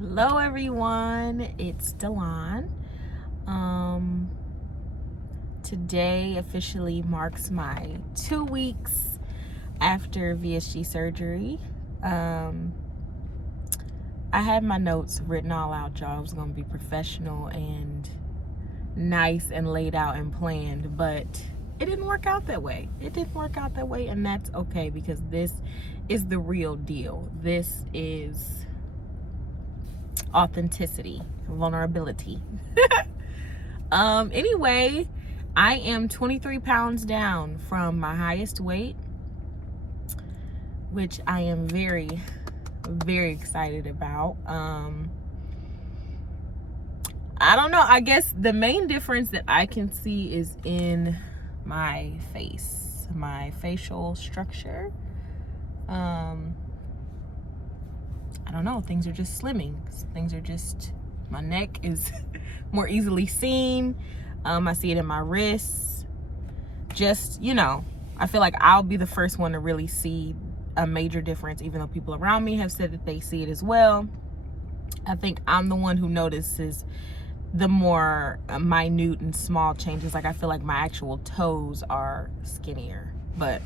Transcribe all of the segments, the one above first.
Hello everyone, it's Delon. Today officially marks my 2 weeks after VSG surgery. I had my notes written all out, y'all. I was gonna be professional and nice and laid out and planned, but it didn't work out that way. And that's okay, because this is the real deal. This is authenticity, vulnerability. Anyway, I am 23 pounds down from my highest weight, which I am very, very excited about. I don't know, I guess the main difference that I can see is in my face, my facial structure. I don't know, things are just slimming. My neck is more easily seen. I see it in my wrists. Just, I feel like I'll be the first one to really see a major difference, even though people around me have said that they see it as well. I think I'm the one who notices the more minute and small changes. Like, I feel like my actual toes are skinnier. But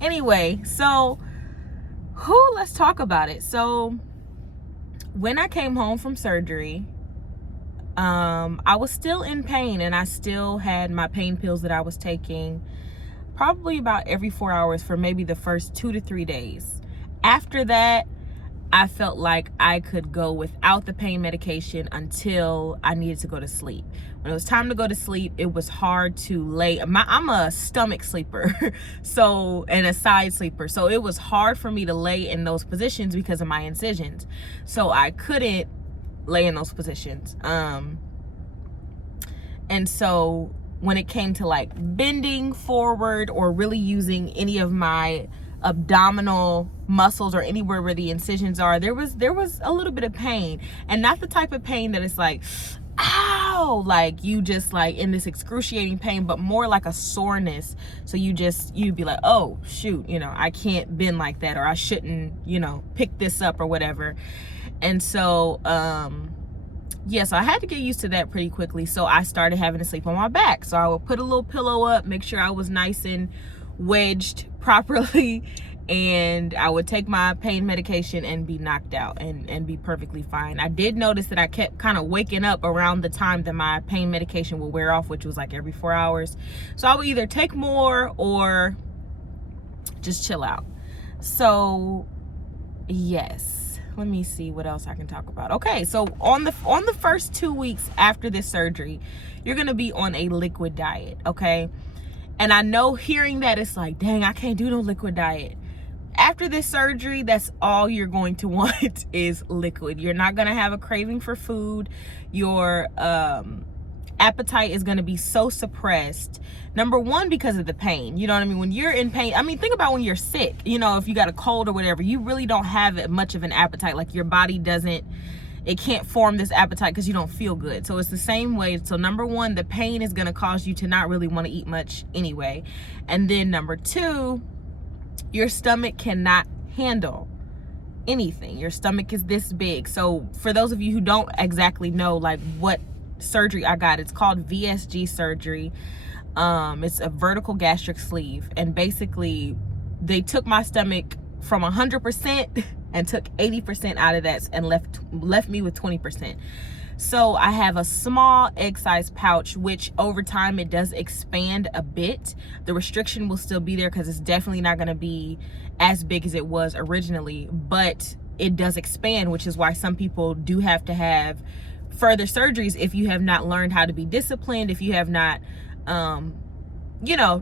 anyway, so let's talk about it. So when I came home from surgery, I was still in pain, and I still had my pain pills that I was taking probably about every 4 hours for maybe the first 2 to 3 days. After that, I felt like I could go without the pain medication until I needed to go to sleep. When it was time to go to sleep, it was hard to lay. I'm a stomach sleeper, and a side sleeper. So it was hard for me to lay in those positions because of my incisions. So I couldn't lay in those positions. And so when it came to like bending forward or really using any of my abdominal muscles or anywhere where the incisions are, there was a little bit of pain, and not the type of pain that is like, ow, like you just like in this excruciating pain, but more like a soreness. So you'd be like, oh shoot, I can't bend like that, or I shouldn't, pick this up or whatever. And so so I had to get used to that pretty quickly. So I started having to sleep on my back. So I would put a little pillow up, make sure I was nice and wedged properly, and I would take my pain medication and be knocked out and be perfectly fine. I did notice that I kept kind of waking up around the time that my pain medication would wear off, which was like every 4 hours. So I would either take more or just chill out. So yes, let me see what else I can talk about. Okay, so on the first 2 weeks after this surgery, you're gonna be on a liquid diet, okay? And I know hearing that, it's like, dang, I can't do no liquid diet. After this surgery, that's all you're going to want is liquid. You're not gonna have a craving for food. Your appetite is gonna be so suppressed. Number one, because of the pain. You know what I mean? When you're in pain, think about when you're sick, if you got a cold or whatever, you really don't have much of an appetite. Like, your body it can't form this appetite because you don't feel good. So it's the same way. So number one, the pain is going to cause you to not really want to eat much anyway. And then number two, your stomach cannot handle anything. Your stomach is this big. So for those of you who don't exactly know like what surgery I got, it's called VSG surgery. It's a vertical gastric sleeve, and basically they took my stomach from 100% and took 80% out of that and left me with 20%. So I have a small egg-sized pouch, which over time it does expand a bit. The restriction will still be there because it's definitely not going to be as big as it was originally, but it does expand, which is why some people do have to have further surgeries if you have not learned how to be disciplined, if you have not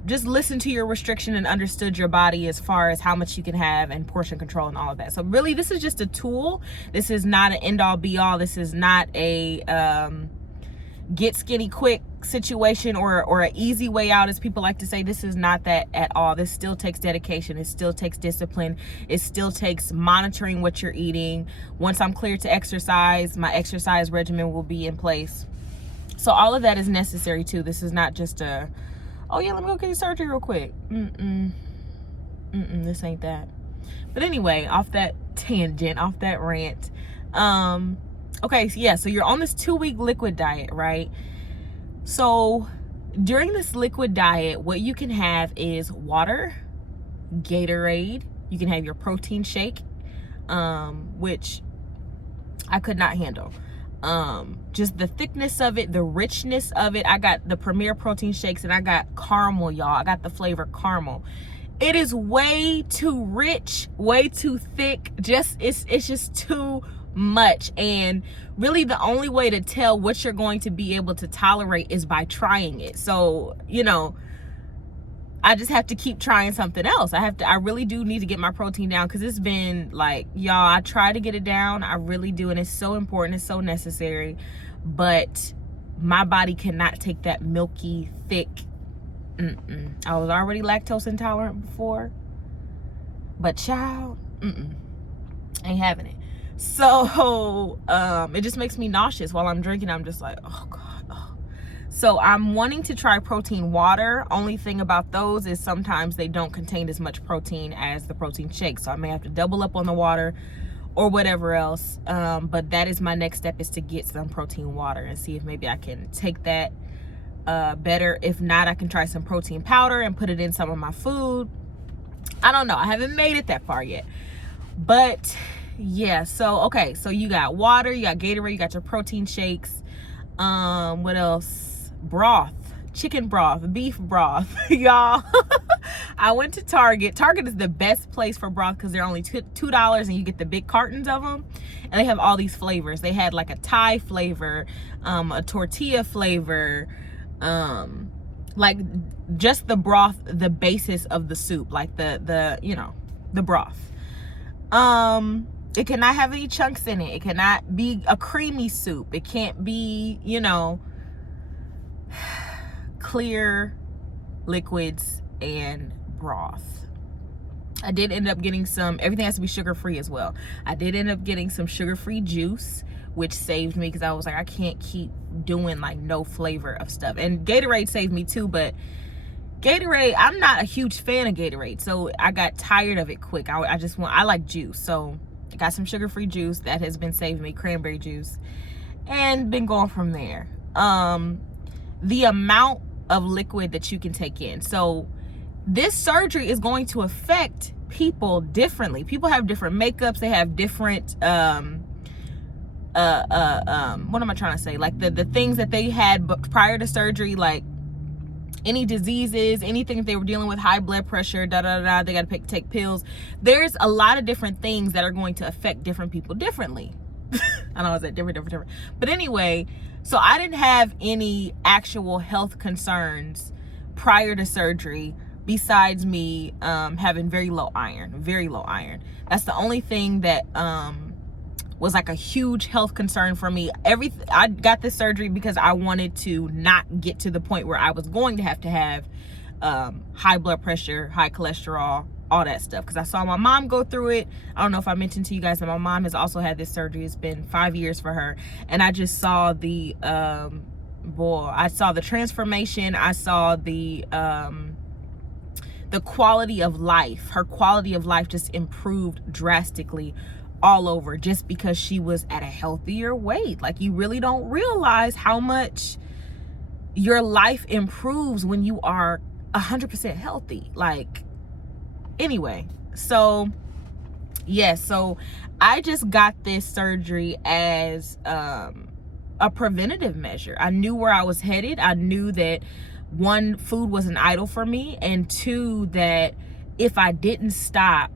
just listen to your restriction and understood your body as far as how much you can have and portion control and all of that. So really, this is just a tool. This is not an end all be all. This is not a get skinny quick situation or an easy way out, as people like to say. This is not that at all. This still takes dedication. It still takes discipline. It still takes monitoring what you're eating. Once I'm cleared to exercise, my exercise regimen will be in place. So all of that is necessary too. This is not just oh yeah, let me go get surgery real quick. This ain't that. But anyway, off that tangent, off that rant, Okay, so yeah, so you're on this 2-week liquid diet, right? So during this liquid diet, what you can have is water, Gatorade. You can have your protein shake, which I could not handle. Just the thickness of it, the richness of it. I got the Premier protein shakes and I got caramel, y'all. I got the flavor caramel. It is way too rich, way too thick. It's just too much. And really the only way to tell what you're going to be able to tolerate is by trying it. So, you know, I just have to keep trying something else. I really do need to get my protein down, because it's been like, y'all, I try to get it down. I really do. And it's so important. It's so necessary. But my body cannot take that milky, thick. I was already lactose intolerant before. But child, ain't having it. So it just makes me nauseous while I'm drinking. I'm just like, oh God. So I'm wanting to try protein water. Only thing about those is sometimes they don't contain as much protein as the protein shake. So I may have to double up on the water or whatever else. But that is my next step, is to get some protein water and see if maybe I can take that better. If not, I can try some protein powder and put it in some of my food. I don't know. I haven't made it that far yet. But yeah, so okay. So you got water, you got Gatorade, you got your protein shakes. What else? Broth, chicken broth, beef broth. Y'all, I went to Target. Target is the best place for broth because they're only $2 and you get the big cartons of them, and they have all these flavors. They had like a Thai flavor, a tortilla flavor, like just the broth, the basis of the soup, like the you know, the broth. It cannot have any chunks in it. It cannot be a creamy soup. It can't be, you know, clear liquids and broth. I did end up getting some, everything has to be sugar-free as well. I did end up getting some sugar-free juice, which saved me, because I was like, I can't keep doing like no flavor of stuff. And Gatorade saved me too, but Gatorade, I'm not a huge fan of Gatorade, so I got tired of it quick. I like juice, so I got some sugar-free juice that has been saving me, cranberry juice, and been going from there. The amount of liquid that you can take in. So this surgery is going to affect people differently. People have different makeups. They have different, what am I trying to say? Like the things that they had prior to surgery, like any diseases, anything that they were dealing with, high blood pressure, they got to take pills. There's a lot of different things that are going to affect different people differently. I know I said different. But anyway, so I didn't have any actual health concerns prior to surgery besides me having very low iron. That's the only thing that was like a huge health concern for me. I got this surgery because I wanted to not get to the point where I was going to have high blood pressure, high cholesterol, all that stuff, because I saw my mom go through it. I don't know if I mentioned to you guys that my mom has also had this surgery. It's been 5 years for her, and I just saw the I saw the transformation. I saw the quality of life. Her quality of life just improved drastically all over, just because she was at a healthier weight. Like, you really don't realize how much your life improves when you are 100% healthy. Like, anyway, so yes, so I just got this surgery as a preventative measure. I knew where I was headed. I knew that, one, food was an idol for me, and two, that if I didn't stop,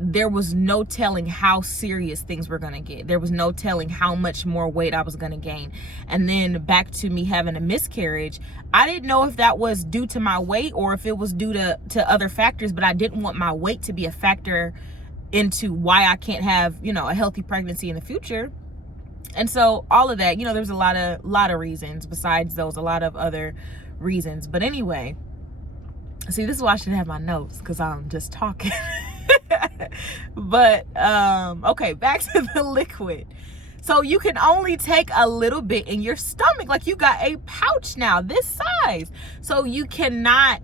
there was no telling how serious things were going to get. There was no telling how much more weight I was going to gain. And then back to me having a miscarriage, I didn't know if that was due to my weight or if it was due to other factors, but I didn't want my weight to be a factor into why I can't have, you know, a healthy pregnancy in the future. And so all of that, you know, there's a lot of reasons besides those, a lot of other reasons. But anyway, see, this is why I should have my notes, because I'm just talking. But okay, back to the liquid. So you can only take a little bit in your stomach. Like, you got a pouch now this size, so you cannot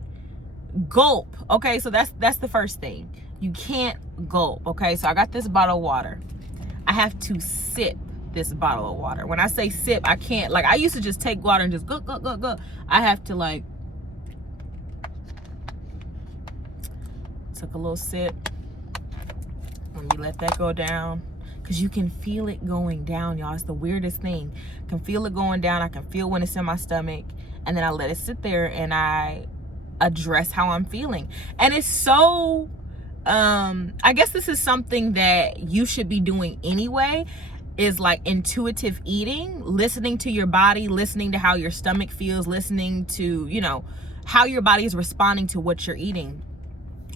gulp. Okay, so that's the first thing. You can't gulp. Okay, so I got this bottle of water. I have to sip this bottle of water. When I say sip, I can't, like, I used to just take water and just go. I have to, like, took a little sip. Let me let that go down, because you can feel it going down, y'all. It's the weirdest thing. I can feel it going down. I can feel when it's in my stomach, and then I let it sit there and I address how I'm feeling. And it's so I guess this is something that you should be doing anyway, is like intuitive eating, listening to your body, listening to how your stomach feels, listening to, you know, how your body is responding to what you're eating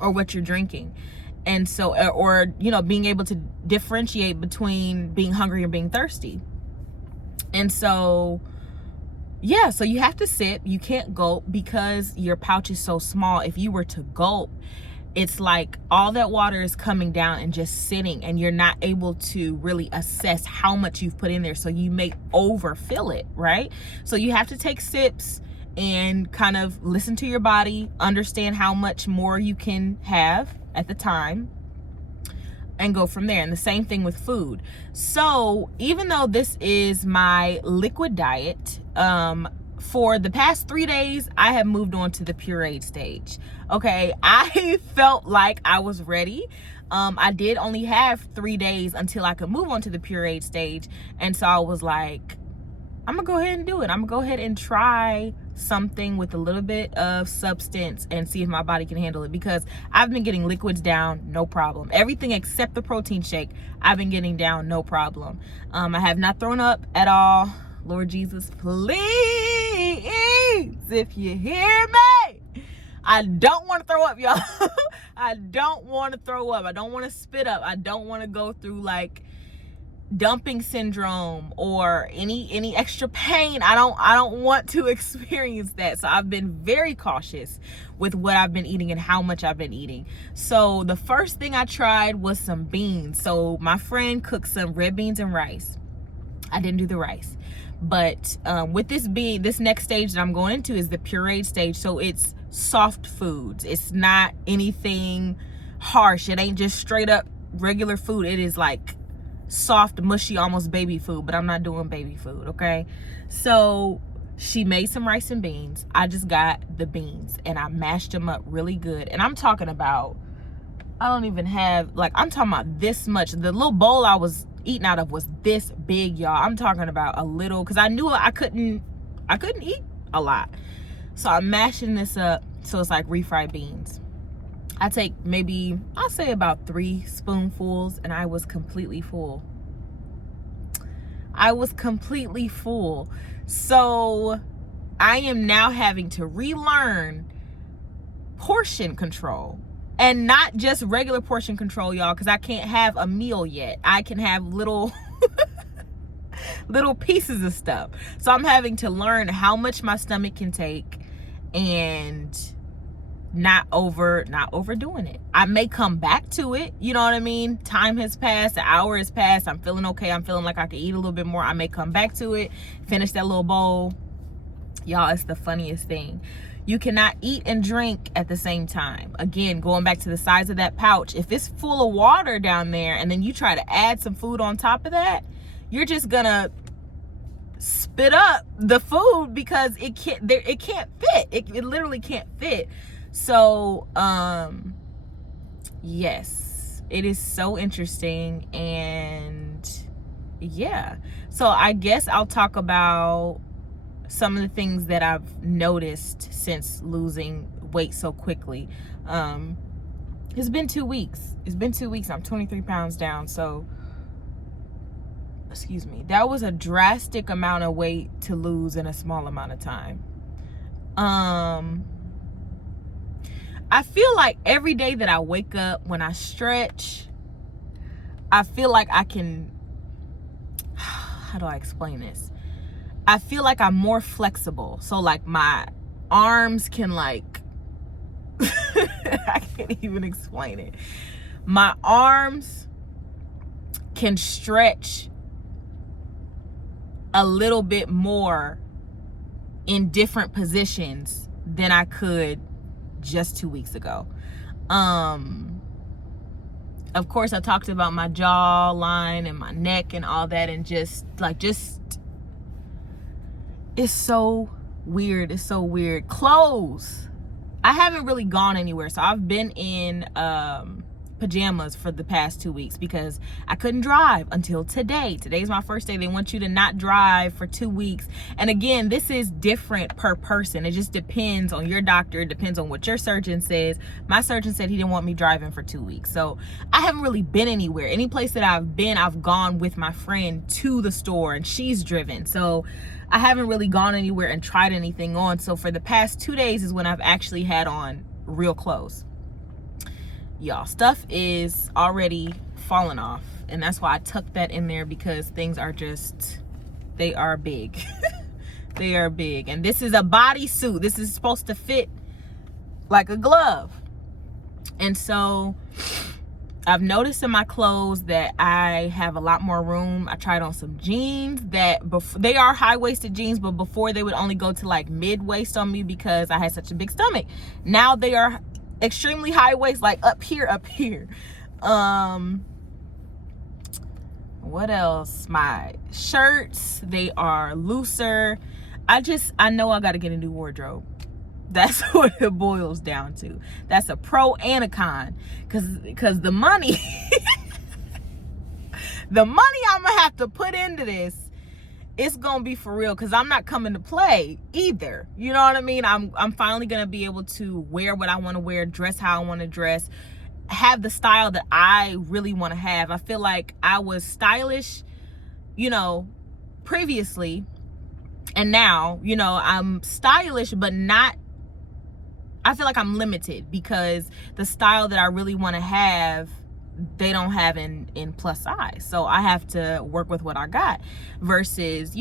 or what you're drinking. And so, or, you know, being able to differentiate between being hungry and being thirsty. And so, yeah, so you have to sip. You can't gulp because your pouch is so small. If you were to gulp, it's like all that water is coming down and just sitting, and you're not able to really assess how much you've put in there. So you may overfill it, right? So you have to take sips and kind of listen to your body, understand how much more you can have at the time, and go from there. And the same thing with food. So even though this is my liquid diet, for the past 3 days, I have moved on to the pureed stage. Okay, I felt like I was ready. I did only have 3 days until I could move on to the pureed stage. And so I was like, I'm gonna go ahead and do it. I'm gonna go ahead and try something with a little bit of substance and see if my body can handle it, because I've been getting liquids down, no problem. Everything except the protein shake, I've been getting down, no problem. I have not thrown up at all. Lord Jesus, please, if you hear me, I don't want to throw up, y'all. I don't want to throw up. I don't want to spit up. I don't want to go through like dumping syndrome or any extra pain. I don't want to experience that. So I've been very cautious with what I've been eating and how much I've been eating. So the first thing I tried was some beans. So my friend cooked some red beans and rice. I didn't do the rice. But with this next stage that I'm going into is the pureed stage. So it's soft foods. It's not anything harsh. It ain't just straight up regular food. It is like soft, mushy, almost baby food. But I'm not doing baby food, okay? So she made some rice and beans. I just got the beans and I mashed them up really good. And I'm talking about, I don't even have, like, I'm talking about this much. The little bowl I was eating out of was this big, y'all. I'm talking about a little, because I knew I couldn't eat a lot. So I'm mashing this up so it's like refried beans. I take maybe, I'll say about 3 spoonfuls, and I was completely full. I was completely full. So I am now having to relearn portion control. And not just regular portion control, y'all, because I can't have a meal yet. I can have little little pieces of stuff. So I'm having to learn how much my stomach can take and not overdoing it. I may come back to it, you know what I mean? Time has passed, an hour has passed, I'm feeling okay, I'm feeling like I could eat a little bit more. I may come back to it, finish that little bowl. Y'all, it's the funniest thing. You cannot eat and drink at the same time. Again, going back to the size of that pouch, if it's full of water down there and then you try to add some food on top of that, you're just gonna spit up the food because it can't fit. It literally can't fit. So yes, it is so interesting. And yeah, so I guess I'll talk about some of the things that I've noticed since losing weight so quickly. It's been 2 weeks. I'm 23 pounds down. So, excuse me. That was a drastic amount of weight to lose in a small amount of time. I feel like every day that I wake up, when I stretch, I feel like I can, how do I explain this? I feel like I'm more flexible. So like my arms can like, I can't even explain it. My arms can stretch a little bit more in different positions than I could just 2 weeks ago. of course, I talked about my jawline and my neck and all that, and just it's so weird. It's so weird. Clothes. I haven't really gone anywhere. So I've been in pajamas for the past 2 weeks because I couldn't drive until today. Today's my first day. They want you to not drive for 2 weeks. And again, this is different per person. It just depends on your doctor. It depends on what your surgeon says. My surgeon said he didn't want me driving for 2 weeks. So I haven't really been anywhere. Any place that I've been, I've gone with my friend to the store and she's driven. So I haven't really gone anywhere and tried anything on. So for the past 2 days is when I've actually had on real clothes. Y'all, stuff is already falling off. And that's why I tucked that in there, because things are just, they are big. They are big. And this is a bodysuit. This is supposed to fit like a glove. And so I've noticed in my clothes that I have a lot more room. I tried on some jeans that they are high-waisted jeans, but before they would only go to like mid-waist on me because I had such a big stomach. Now they are extremely high waist, like up here. What else? My shirts, they are looser. I know I got to get a new wardrobe. That's what it boils down to. That's a pro and a con, because the money the money I'm gonna have to put into this, it's gonna be for real, because I'm not coming to play either. You know what I mean? I'm finally gonna be able to wear what I want to wear, dress how I want to dress, have the style that I really want to have. I feel like I was stylish, previously, and now, I'm stylish, but not, I feel like I'm limited because the style that I really want to have, they don't have in plus size. So I have to work with what I got versus,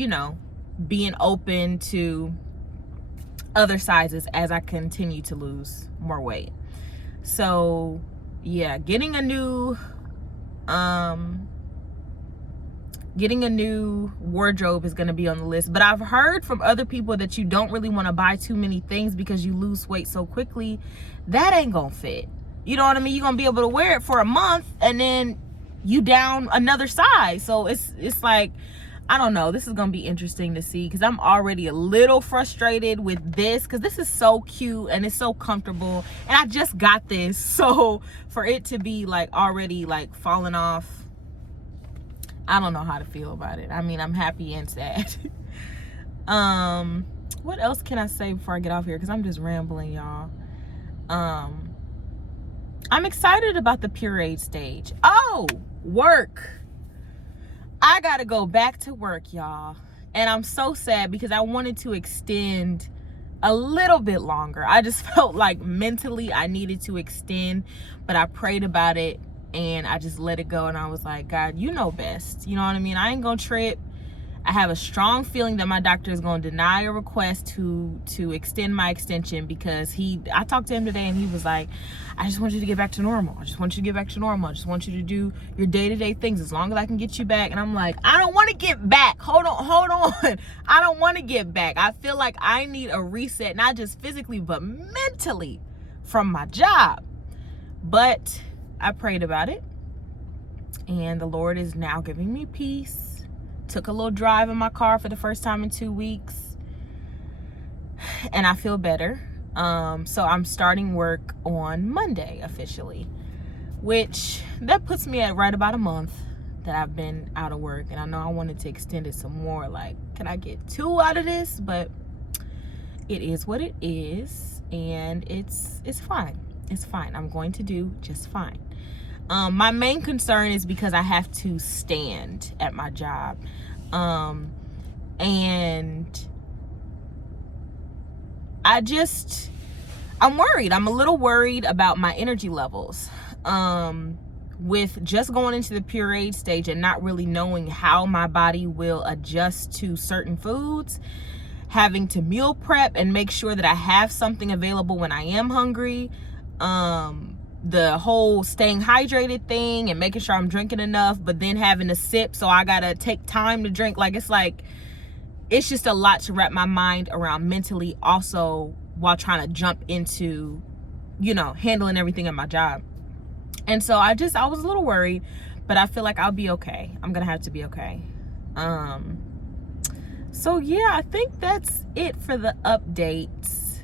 being open to other sizes as I continue to lose more weight. So yeah, getting a new wardrobe is going to be on the list. But I've heard from other people that you don't really want to buy too many things because you lose weight so quickly. That ain't gonna fit. You know what I mean? You're gonna be able to wear it for a month and then you down another size. So it's like, I don't know. This is gonna be interesting to see, because I'm already a little frustrated with this, because this is so cute and it's so comfortable, and I just got this. So for it to be like already like falling off, I don't know how to feel about it. I mean, I'm happy and sad. What else can I say before I get off here? Because I'm just rambling, y'all. I'm excited about the pureed stage. Oh, work. I gotta go back to work, y'all. And I'm so sad because I wanted to extend a little bit longer. I just felt like mentally I needed to extend, but I prayed about it and I just let it go. And I was like, God, you know best. You know what I mean? I ain't gonna trip. I have a strong feeling that my doctor is going to deny a request to extend my extension, because I talked to him today and he was like, I just want you to get back to normal. I just want you to get back to normal. I just want you to do your day-to-day things as long as I can get you back. And I'm like, I don't want to get back. Hold on. I don't want to get back. I feel like I need a reset, not just physically, but mentally from my job. But I prayed about it and the Lord is now giving me peace. Took a little drive in my car for the first time in 2 weeks and I feel better. So I'm starting work on Monday officially, which that puts me at right about a month that I've been out of work. And I know I wanted to extend it some more, like, can I get 2 out of this? But it is what it is, and it's fine. It's fine. I'm going to do just fine. My main concern is because I have to stand at my job. And I'm worried. I'm a little worried about my energy levels. With just going into the pureed stage and not really knowing how my body will adjust to certain foods, having to meal prep and make sure that I have something available when I am hungry. The whole staying hydrated thing and making sure I'm drinking enough, but then having to sip, so I gotta take time to drink. It's just a lot to wrap my mind around mentally, also while trying to jump into, handling everything at my job. And so I was a little worried, but I feel like I'll be okay. I'm gonna have to be okay. So yeah, I think that's it for the updates.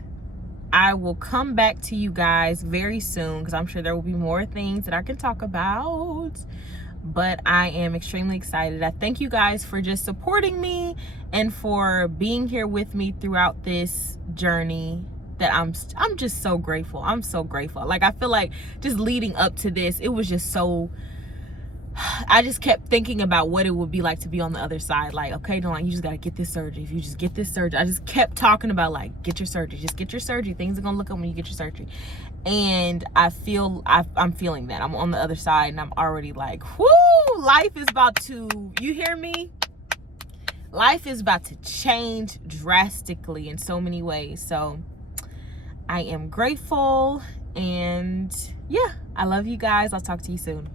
I will come back to you guys very soon because I'm sure there will be more things that I can talk about. But I am extremely excited. I thank you guys for just supporting me and for being here with me throughout this journey. That I'm just so grateful. I'm so grateful. Like, I feel like just leading up to this, it was just so, I just kept thinking about what it would be like to be on the other side. Like, okay, Delon, you just got to get this surgery. If you just get this surgery, I just kept talking about, like, get your surgery, just get your surgery. Things are going to look up when you get your surgery. And I'm feeling that. I'm on the other side and I'm already like, whoo, life is about to, you hear me? Life is about to change drastically in so many ways. So I am grateful, and yeah, I love you guys. I'll talk to you soon.